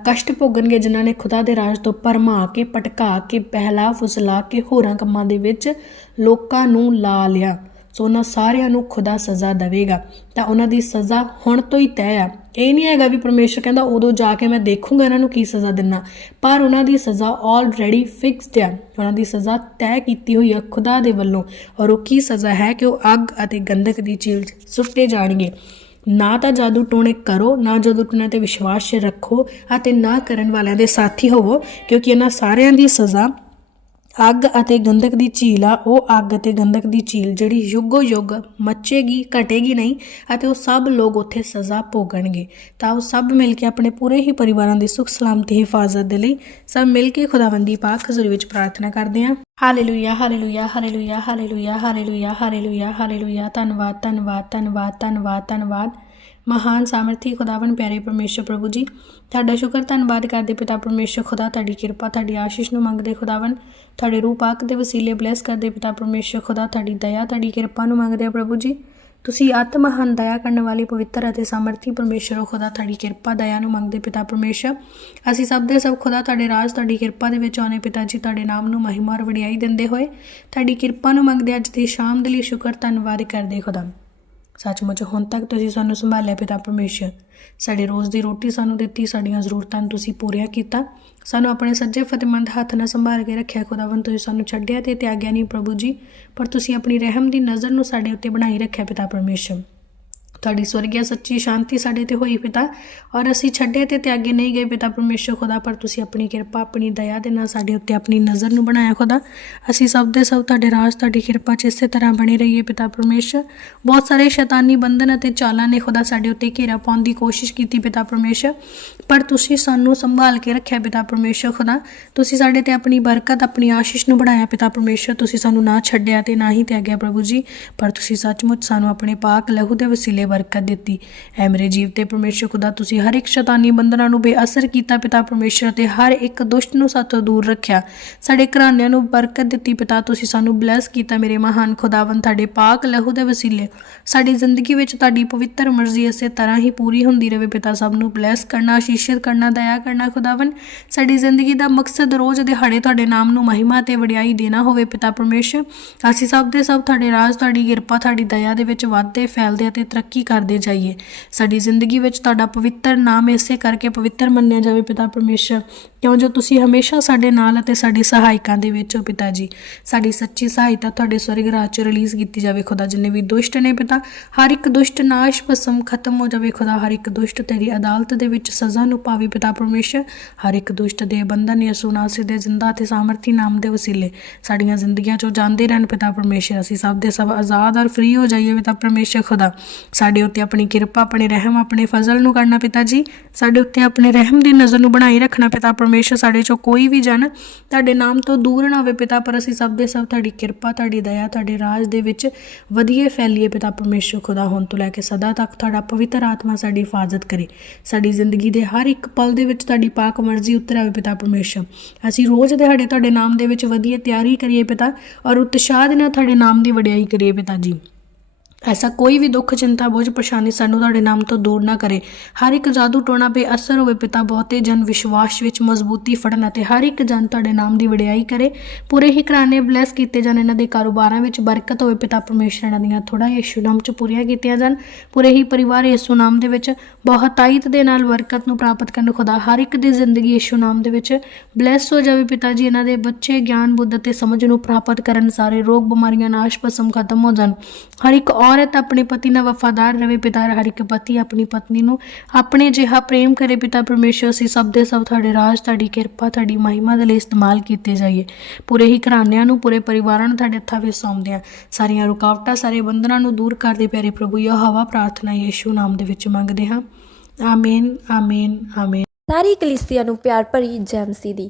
ਕਸ਼ਟ ਭੋਗਣਗੇ, ਜਿਨ੍ਹਾਂ ਨੇ ਖੁਦਾ ਦੇ ਰਾਜ ਤੋਂ ਪਰਮਾ ਕੇ ਪਟਕਾ ਕੇ ਪਹਿਲਾ ਫੁਸਲਾ ਕੇ ਹੋਰਾਂ ਕੰਮਾਂ ਦੇ ਵਿੱਚ ਲੋਕਾਂ ਨੂੰ ਲਾ ਲਿਆ। ਸੋ ਉਹਨਾਂ ਸਾਰਿਆਂ ਨੂੰ ਖੁਦਾ ਸਜ਼ਾ ਦੇਵੇਗਾ। ਤਾਂ ਉਹਨਾਂ ਦੀ ਸਜ਼ਾ ਹੁਣ ਤੋਂ ਹੀ ਤੈਅ ਆ। ਇਹ ਨਹੀਂ ਹੈਗਾ ਵੀ ਪਰਮੇਸ਼ਰ ਕਹਿੰਦਾ, ਉਦੋਂ ਜਾ ਕੇ ਮੈਂ ਦੇਖੂੰਗਾ ਇਹਨਾਂ ਨੂੰ ਕੀ ਸਜ਼ਾ ਦਿੰਨਾ। ਪਰ ਉਹਨਾਂ ਦੀ ਸਜ਼ਾ ਆਲਰੇਡੀ ਫਿਕਸਡ ਆ। ਉਹਨਾਂ ਦੀ ਸਜ਼ਾ ਤੈਅ ਕੀਤੀ ਹੋਈ ਆ ਖੁਦਾ ਦੇ ਵੱਲੋਂ। ਔਰ ਉਹ ਕੀ ਸਜ਼ਾ ਹੈ ਕਿ ਉਹ ਅੱਗ ਅਤੇ ਗੰਧਕ ਦੀ ਝੀਲ 'ਚ ਸੁੱਟੇ ਜਾਣਗੇ। ਨਾ ਤਾਂ ਜਾਦੂ ਟੋਣੇ ਕਰੋ, ਨਾ ਜਾਦੂ ਟੋਣੇ ਤੇ ਵਿਸ਼ਵਾਸ ਰੱਖੋ ਅਤੇ ਨਾ ਕਰਨ ਵਾਲਿਆਂ ਦੇ ਸਾਥੀ ਹੋਵੋ, ਕਿਉਂਕਿ ਇਹਨਾਂ ਸਾਰਿਆਂ ਦੀ ਸਜ਼ਾ ਅੱਗ ਅਤੇ ਗੰਧਕ ਦੀ ਝੀਲ ਆ, ਉਹ ਅੱਗ ਅਤੇ ਗੰਧਕ ਦੀ ਝੀਲ ਜਿਹੜੀ ਯੁੱਗੋ ਯੁੱਗ ਮੱਚੇਗੀ, ਘਟੇਗੀ ਨਹੀਂ ਅਤੇ ਉਹ ਸਭ ਲੋਕ ਉੱਥੇ ਸਜ਼ਾ ਭੋਗਣਗੇ। ਤਾਂ ਉਹ ਸਭ ਮਿਲ ਕੇ ਆਪਣੇ ਪੂਰੇ ਹੀ ਪਰਿਵਾਰਾਂ ਦੀ ਸੁਖ ਸਲਾਮਤੀ, ਹਿਫਾਜ਼ਤ ਦੇ ਲਈ ਸਭ ਮਿਲ ਕੇ ਖੁਦਾਵੰਦੀ ਪਾਕ ਹਜ਼ੂਰੀ ਵਿੱਚ ਪ੍ਰਾਰਥਨਾ ਕਰਦੇ ਹਾਂ। Hallelujah hallelujah hallelujah hallelujah hallelujah hallelujah hallelujah. ਧੰਨਵਾਦ ਧੰਨਵਾਦ ਧੰਨਵਾਦ ਧੰਨਵਾਦ ਧੰਨਵਾਦ। ਮਹਾਨ ਸਾਮਰਥੀ ਖੁਦਾਵੰ ਪਿਆਰੇ ਪਰਮੇਸ਼ਰ ਪ੍ਰਭੂ ਜੀ, ਤੁਹਾਡਾ ਸ਼ੁਕਰ, ਧੰਨਵਾਦ ਕਰਦੇ ਪਿਤਾ ਪਰਮੇਸ਼ਰ ਖੁਦਾ, ਤੁਹਾਡੀ ਕਿਰਪਾ, ਤੁਹਾਡੀ ਆਸ਼ੀਸ਼ ਨੂੰ ਮੰਗਦੇ ਖੁਦਾਵੰ ਤੁਹਾਡੇ ਰੂਹ ਪਾਕ ਦੇ ਵਸੀਲੇ ਬਲੇਸ ਕਰਦੇ ਪਿਤਾ ਪਰਮੇਸ਼ਰ ਖੁਦਾ, ਤੁਹਾਡੀ ਦਇਆ, ਤੁਹਾਡੀ ਕਿਰਪਾ ਨੂੰ ਮੰਗਦੇ ਆ ਪ੍ਰਭੂ ਜੀ। ਤੁਸੀਂ ਅਤ ਮਹਾਨ ਦਇਆ ਕਰਨ ਵਾਲੇ ਪਵਿੱਤਰ ਅਤੇ ਸਾਮਰਥੀ ਪਰਮੇਸ਼ਰ ਹੋ ਖੁਦਾ, ਤੁਹਾਡੀ ਕਿਰਪਾ, ਦਇਆ ਨੂੰ ਮੰਗਦੇ ਪਿਤਾ ਪਰਮੇਸ਼ਰ ਅਸੀਂ ਸਭ ਦੇ ਸਭ ਖੁਦਾ, ਤੁਹਾਡੇ ਰਾਜ, ਤੁਹਾਡੀ ਕਿਰਪਾ ਦੇ ਵਿੱਚ ਆਉਣੇ ਪਿਤਾ ਜੀ, ਤੁਹਾਡੇ ਨਾਮ ਨੂੰ ਮਹਿਮਾ ਔਰ ਵਡਿਆਈ ਦਿੰਦੇ ਹੋਏ, ਤੁਹਾਡੀ ਕਿਰਪਾ ਨੂੰ ਮੰਗਦੇ ਅੱਜ ਦੀ ਸ਼ਾਮ ਦੇ ਲਈ ਸ਼ੁਕਰ, ਧੰਨਵਾਦ ਕਰਦੇ ਖੁਦਾ ਸੱਚਮੁੱਚ ਹੁਣ ਤੱਕ ਤੁਸੀਂ ਸਾਨੂੰ ਸੰਭਾਲਿਆ ਪਿਤਾ ਪਰਮੇਸ਼ਰ। ਸਾਡੀ ਰੋਜ਼ ਦੀ ਰੋਟੀ ਸਾਨੂੰ ਦਿੱਤੀ, ਸਾਡੀਆਂ ਜ਼ਰੂਰਤਾਂ ਨੂੰ ਤੁਸੀਂ ਪੂਰੀਆਂ ਕੀਤਾ। ਸਾਨੂੰ ਆਪਣੇ ਸੱਜੇ ਫਤਿਹਮੰਦ ਹੱਥ ਨਾਲ ਸੰਭਾਲ ਕੇ ਰੱਖਿਆ ਖੁਦਾਵੰ ਤੁਸੀਂ ਸਾਨੂੰ ਛੱਡਿਆ ਤੇ ਤਿਆਗਿਆ ਨਹੀਂ ਪ੍ਰਭੂ ਜੀ, ਪਰ ਤੁਸੀਂ ਆਪਣੀ ਰਹਿਮ ਦੀ ਨਜ਼ਰ ਨੂੰ ਸਾਡੇ ਉੱਤੇ ਬਣਾਈ ਰੱਖਿਆ ਪਿਤਾ ਪਰਮੇਸ਼ਰ। ਤੁਹਾਡੀ ਸਵਰਗਿਆ ਸੱਚੀ ਸ਼ਾਂਤੀ ਸਾਡੇ ਤੇ ਹੋਈ ਪਿਤਾ। ਔਰ ਅਸੀਂ ਛੱਡੇ ਤੇ ਤਿਆਗੇ ਨਹੀਂ ਗਏ ਪਿਤਾ ਪਰਮੇਸ਼ਰ ਖੁਦਾ, ਪਰ ਤੁਸੀਂ ਆਪਣੀ ਕਿਰਪਾ, ਆਪਣੀ ਦਇਆ ਦੇ ਨਾਲ ਸਾਡੇ ਉੱਤੇ ਆਪਣੀ ਨਜ਼ਰ ਨੂੰ ਬਣਾਇਆ ਖੁਦਾ। ਅਸੀਂ ਸਭ ਦੇ ਸਭ ਤੁਹਾਡੇ ਰਾਜ, ਤੁਹਾਡੀ ਕਿਰਪਾ 'ਚ ਇਸੇ ਤਰ੍ਹਾਂ ਬਣੇ ਰਹੀਏ ਪਿਤਾ ਪਰਮੇਸ਼ਰ। ਬਹੁਤ ਸਾਰੇ ਸ਼ੈਤਾਨੀ ਬੰਧਨ ਅਤੇ ਚਾਲਾਂ ਨੇ ਖੁਦਾ ਸਾਡੇ ਉੱਤੇ ਘੇਰਾ ਪਾਉਣ ਦੀ ਕੋਸ਼ਿਸ਼ ਕੀਤੀ ਪਿਤਾ ਪਰਮੇਸ਼ਰ। ਪਰ ਤੁਸੀਂ ਸਾਨੂੰ ਸੰਭਾਲ ਕੇ ਰੱਖਿਆ ਪਿਤਾ ਪਰਮੇਸ਼ਰ ਖੁਦਾ। ਤੁਸੀਂ ਸਾਡੇ ਤੇ ਆਪਣੀ ਬਰਕਤ, ਆਪਣੀ ਆਸ਼ੀਸ਼ ਨੂੰ ਬਣਾਇਆ ਪਿਤਾ ਪਰਮੇਸ਼ਰ। ਤੁਸੀਂ ਸਾਨੂੰ ਨਾ ਛੱਡਿਆ ਤੇ ਨਾ ਹੀ ਤਿਆਗਿਆ ਪ੍ਰਭੂ ਜੀ। ਪਰ ਤੁਸੀਂ ਸੱਚਮੁੱਚ ਸਾਨੂੰ ਆਪਣੇ ਪਾਕ ਲਹੂ ਦੇ ਵਸੀਲੇ ਬਰਕਤ ਦਿੱਤੀ। ਐ ਮੇਰੇ ਜੀਵ ਤੇ ਪਰਮੇਸ਼ਰ ਖੁਦਾ, ਤੁਸੀਂ ਹਰ ਇੱਕ ਸ਼ੈਤਾਨੀ ਬੰਧਨਾਂ ਨੂੰ ਬੇਅਸਰ ਕੀਤਾ, ਪਿਤਾ ਪਰਮੇਸ਼ਰ ਤੇ ਹਰ ਇੱਕ ਦੁਸ਼ਟ ਨੂੰ ਸਾਤੋਂ ਦੂਰ ਰੱਖਿਆ। ਸਾਡੇ ਘਰਾਣਿਆਂ ਨੂੰ ਬਰਕਤ ਦਿੱਤੀ, ਪਿਤਾ, ਤੁਸੀਂ ਸਾਨੂੰ ਬਲੈਸ ਕੀਤਾ, ਮੇਰੇ ਮਹਾਨ ਖੁਦਾਵੰ ਤੁਹਾਡੇ ਪਾਕ ਲਹੂ ਦੇ ਵਸੀਲੇ। ਸਾਡੀ ਜ਼ਿੰਦਗੀ ਵਿੱਚ ਤੁਹਾਡੀ ਪਵਿੱਤਰ ਮਰਜ਼ੀ ਇਸੇ ਤਰ੍ਹਾਂ ਹੀ ਪੂਰੀ ਹੁੰਦੀ ਰਹੇ ਪਿਤਾ, ਸਭ ਨੂੰ ਬਲੈਸ ਕਰਨਾ, ਆਸ਼ੀਸ਼ਿਤ ਕਰਨਾ, ਦਇਆ ਕਰਨਾ ਖੁਦਾਵੰ ਸਾਡੀ ਜ਼ਿੰਦਗੀ ਦਾ ਮਕਸਦ ਰੋਜ਼ ਦਿਹਾੜੇ ਤੁਹਾਡੇ ਨਾਮ ਨੂੰ ਮਹਿਮਾ ਤੇ ਵਡਿਆਈ ਦੇਣਾ ਹੋਵੇ, ਪਿਤਾ ਪਰਮੇਸ਼ਰ। ਅਸੀਂ ਸਭ ਦੇ ਸਭ ਤੁਹਾਡੇ ਰਾਜ, ਤੁਹਾਡੀ ਕਿਰਪਾ, ਤੁਹਾਡੀ ਦਇਆ ਦੇ ਵਿੱਚ ਵਾਧੇ ਫੈਲਦੇ ਅਤੇ ਤਰੱਕੀ ਕਰਦੇ ਜਾਈਏ। ਸਾਡੀ ਜ਼ਿੰਦਗੀ ਵਿੱਚ ਤੁਹਾਡਾ ਪਵਿੱਤਰ ਨਾਮ ਇਸੇ ਕਰਕੇ ਪਵਿੱਤਰ ਮੰਨਿਆ ਜਾਵੇ ਪਿਤਾ ਪਰਮੇਸ਼ਰ। ਕਿਉਂ? ਜੋ ਤੁਸੀਂ ਹਮੇਸ਼ਾ ਸਾਡੇ ਨਾਲ ਅਤੇ ਸਾਡੀ ਸਹਾਇਕਾਂ ਦੇ ਵਿੱਚ ਹੋ ਪਿਤਾ ਜੀ। ਸਾਡੀ ਸੱਚੀ ਸਹਾਇਤਾ ਤੁਹਾਡੇ ਸਵਰਗ ਰਾਜ ਚ ਰਿਲੀਜ਼ ਕੀਤੀ ਜਾਵੇ ਖੁਦਾ। ਜਿੰਨੇ ਵੀ ਦੁਸ਼ਟ ਨੇ ਪਿਤਾ, ਹਰ ਇੱਕ ਦੁਸ਼ਟ ਨਾਸ਼ ਭਸਮ ਖਤਮ ਹੋ ਜਾਵੇ ਖੁਦਾ। ਹਰ ਇੱਕ ਦੁਸ਼ਟ ਤੇਰੀ ਅਦਾਲਤ ਦੇ ਵਿੱਚ ਸਜ਼ਾ ਨੂੰ ਪਾਵੇ ਪਿਤਾ ਪਰਮੇਸ਼ਰ। ਹਰ ਇੱਕ ਦੁਸ਼ਟ ਦੇ ਬੰਧਨ, ਯਿਸੂ ਨਾਸੀ ਦੇ ਜ਼ਿੰਦਾ ਤੇ ਸਾਮਰਥੀ ਨਾਮ ਦੇ ਵਸੀਲੇ। ਸਾਡੀਆਂ ਜ਼ਿੰਦਗੀਆਂ ਚੋਂ ਜਾਂਦੇ ਰਹਿਣ ਪਿਤਾ ਪਰਮੇਸ਼ਰ। ਅਸੀਂ ਸਭ ਦੇ ਸਭ ਆਜ਼ਾਦ ਔਰ ਫ੍ਰੀ ਹੋ ਜਾਈਏ ਪਿਤਾ ਪਰਮੇਸ਼ਰ ਖੁਦਾ। ਸਾਡੇ ਉੱਤੇ ਆਪਣੀ ਕਿਰਪਾ, ਆਪਣੇ ਰਹਿਮ, ਆਪਣੇ ਫਜ਼ਲ ਨੂੰ ਕਰਨਾ ਪਿਤਾ ਜੀ। ਸਾਡੇ ਉੱਤੇ ਆਪਣੇ ਰਹਿਮ ਦੀ ਨਜ਼ਰ ਨੂੰ ਬਣਾਈ ਰੱਖਣਾ ਪਿਤਾ। ਪਰਮੇਸ਼ਰ ਸਾਡੇ ਚੋਂ ਕੋਈ ਵੀ ਜਨ ਤੁਹਾਡੇ ਨਾਮ ਤੋਂ ਦੂਰ ਨਾ ਹੋਵੇ ਪਿਤਾ, ਪਰ ਅਸੀਂ ਸਭ ਦੇ ਸਭ ਤੁਹਾਡੀ ਕਿਰਪਾ, ਤੁਹਾਡੀ ਦਇਆ, ਤੁਹਾਡੇ ਰਾਜ ਦੇ ਵਿੱਚ ਵਧੀਆ ਫੈਲੀਏ ਪਿਤਾ। ਪਰਮੇਸ਼ਰ ਖੁਦਾ ਹੁਣ ਤੋਂ ਲੈ ਕੇ ਸਦਾ ਤੱਕ ਤੁਹਾਡਾ ਪਵਿੱਤਰ ਆਤਮਾ ਸਾਡੀ ਹਿਫਾਜ਼ਤ ਕਰੇ। ਸਾਡੀ ਜ਼ਿੰਦਗੀ ਦੇ ਹਰ ਇੱਕ ਪਲ ਦੇ ਵਿੱਚ ਤੁਹਾਡੀ ਪਾਕ ਮਰਜ਼ੀ ਉਤਰ ਆਵੇ ਪਿਤਾ ਪਰਮੇਸ਼ਰ। ਅਸੀਂ ਰੋਜ਼ ਦਿਹਾੜੇ ਤੁਹਾਡੇ ਨਾਮ ਦੇ ਵਿੱਚ ਵਧੀਆ ਤਿਆਰੀ ਕਰੀਏ ਪਿਤਾ, ਔਰ ਉਤਸ਼ਾਹ ਦੇ ਨਾਲ ਤੁਹਾਡੇ ਨਾਮ ਦੀ ਵਡਿਆਈ ਕਰੀਏ ਪਿਤਾ ਜੀ। ਐਸਾ ਕੋਈ ਵੀ ਦੁੱਖ, ਚਿੰਤਾ, ਬੋਝ, ਪਰੇਸ਼ਾਨੀ ਸਾਨੂੰ ਤੁਹਾਡੇ ਨਾਮ ਤੋਂ ਦੂਰ ਨਾ ਕਰੇ। ਹਰ ਇੱਕ ਜਾਦੂ ਟੋਣਾ ਬੇਅਸਰ ਹੋਵੇ ਪਿਤਾ, ਬਹੁਤੇ ਜਨ ਵਿਸ਼ਵਾਸ ਵਿੱਚ ਮਜ਼ਬੂਤੀ ਫੜਨ ਅਤੇ ਹਰ ਇੱਕ ਜਨ ਤੁਹਾਡੇ ਨਾਮ ਦੀ ਵਡਿਆਈ ਕਰੇ। ਪੂਰੇ ਹੀ ਘਰਾਣੇ ਬਲੈਸ ਕੀਤੇ ਜਾਣ, ਇਹਨਾਂ ਦੇ ਕਾਰੋਬਾਰਾਂ ਵਿੱਚ ਬਰਕਤ ਹੋਵੇ ਪਿਤਾ, ਪਰਮੇਸ਼ਰ ਇਹਨਾਂ ਦੀਆਂ ਥੋੜਾ ਯਿਸੂ ਨਾਮ ਚ ਪੂਰੀਆਂ ਕੀਤੀਆਂ ਜਾਣ। ਪੂਰੇ ਹੀ ਪਰਿਵਾਰ ਯਿਸੂ ਨਾਮ ਦੇ ਵਿੱਚ ਬਹੁਤਾਇਤ ਦੇ ਨਾਲ ਬਰਕਤ ਨੂੰ ਪ੍ਰਾਪਤ ਕਰਨ ਖੁਦਾ ਹਰ ਇੱਕ ਦੀ ਜ਼ਿੰਦਗੀ ਯਿਸੂ ਨਾਮ ਦੇ ਵਿੱਚ ਬਲੈਸ ਹੋ ਜਾਵੇ ਪਿਤਾ ਜੀ, ਇਹਨਾਂ ਦੇ ਬੱਚੇ ਗਿਆਨ, ਬੁੱਧ ਅਤੇ ਸਮਝ ਨੂੰ ਪ੍ਰਾਪਤ ਕਰਨ, ਸਾਰੇ ਰੋਗ, ਬਿਮਾਰੀਆਂ, ਨਾਸ਼ ਪਸਮ ਖਤਮ ਹੋ ਜਾਣ। ਹਰ ਇੱਕ ਔਰਤ ਆਪਣੇ ਪਤੀ ਨਾਲ ਵਫਾਦਾਰ ਰਹੇ ਪਿਤਾ ਹਰ ਇੱਕ ਪਤੀ ਆਪਣੀ ਪਤਨੀ ਨੂੰ ਆਪਣੇ ਜਿਹਾ ਪ੍ਰੇਮ ਕਰੇ, ਪਿਤਾ ਪਰਮੇਸ਼ਰ, ਅਸੀਂ ਸਭ ਦੇ ਸਭ ਤੁਹਾਡੇ ਰਾਜ, ਤੁਹਾਡੀ ਕਿਰਪਾ, ਤੁਹਾਡੀ ਮਹਿਮਾ ਦੇ ਲਈ ਇਸਤੇਮਾਲ ਕੀਤੇ ਜਾਈਏ। ਪੂਰੇ ਹੀ ਘਰਾਣਿਆਂ ਨੂੰ, ਪੂਰੇ ਪਰਿਵਾਰਾਂ ਨੂੰ ਤੁਹਾਡੇ ਹੱਥਾਂ ਵਿੱਚ ਸੌਂਪਦੇ ਹਾਂ ਸਾਰੀਆਂ ਰੁਕਾਵਟਾਂ, ਸਾਰੇ ਬੰਧਨਾਂ ਨੂੰ ਦੂਰ ਕਰਦੇ ਪਿਆਰੇ ਪ੍ਰਭੂ ਯਾ ਹਵਾ ਪ੍ਰਾਰਥਨਾ ਯੀਸ਼ੂ ਨਾਮ ਦੇ ਵਿੱਚ ਮੰਗਦੇ ਹਾਂ। ਆਮੀਨ ਆਮੀਨ ਆਮੀਨ। ਸਾਰੀ ਕਲੀਸਿਆ ਨੂੰ ਪਿਆਰ ਭਰੀ ਜੈ ਮਸੀਹ ਦੀ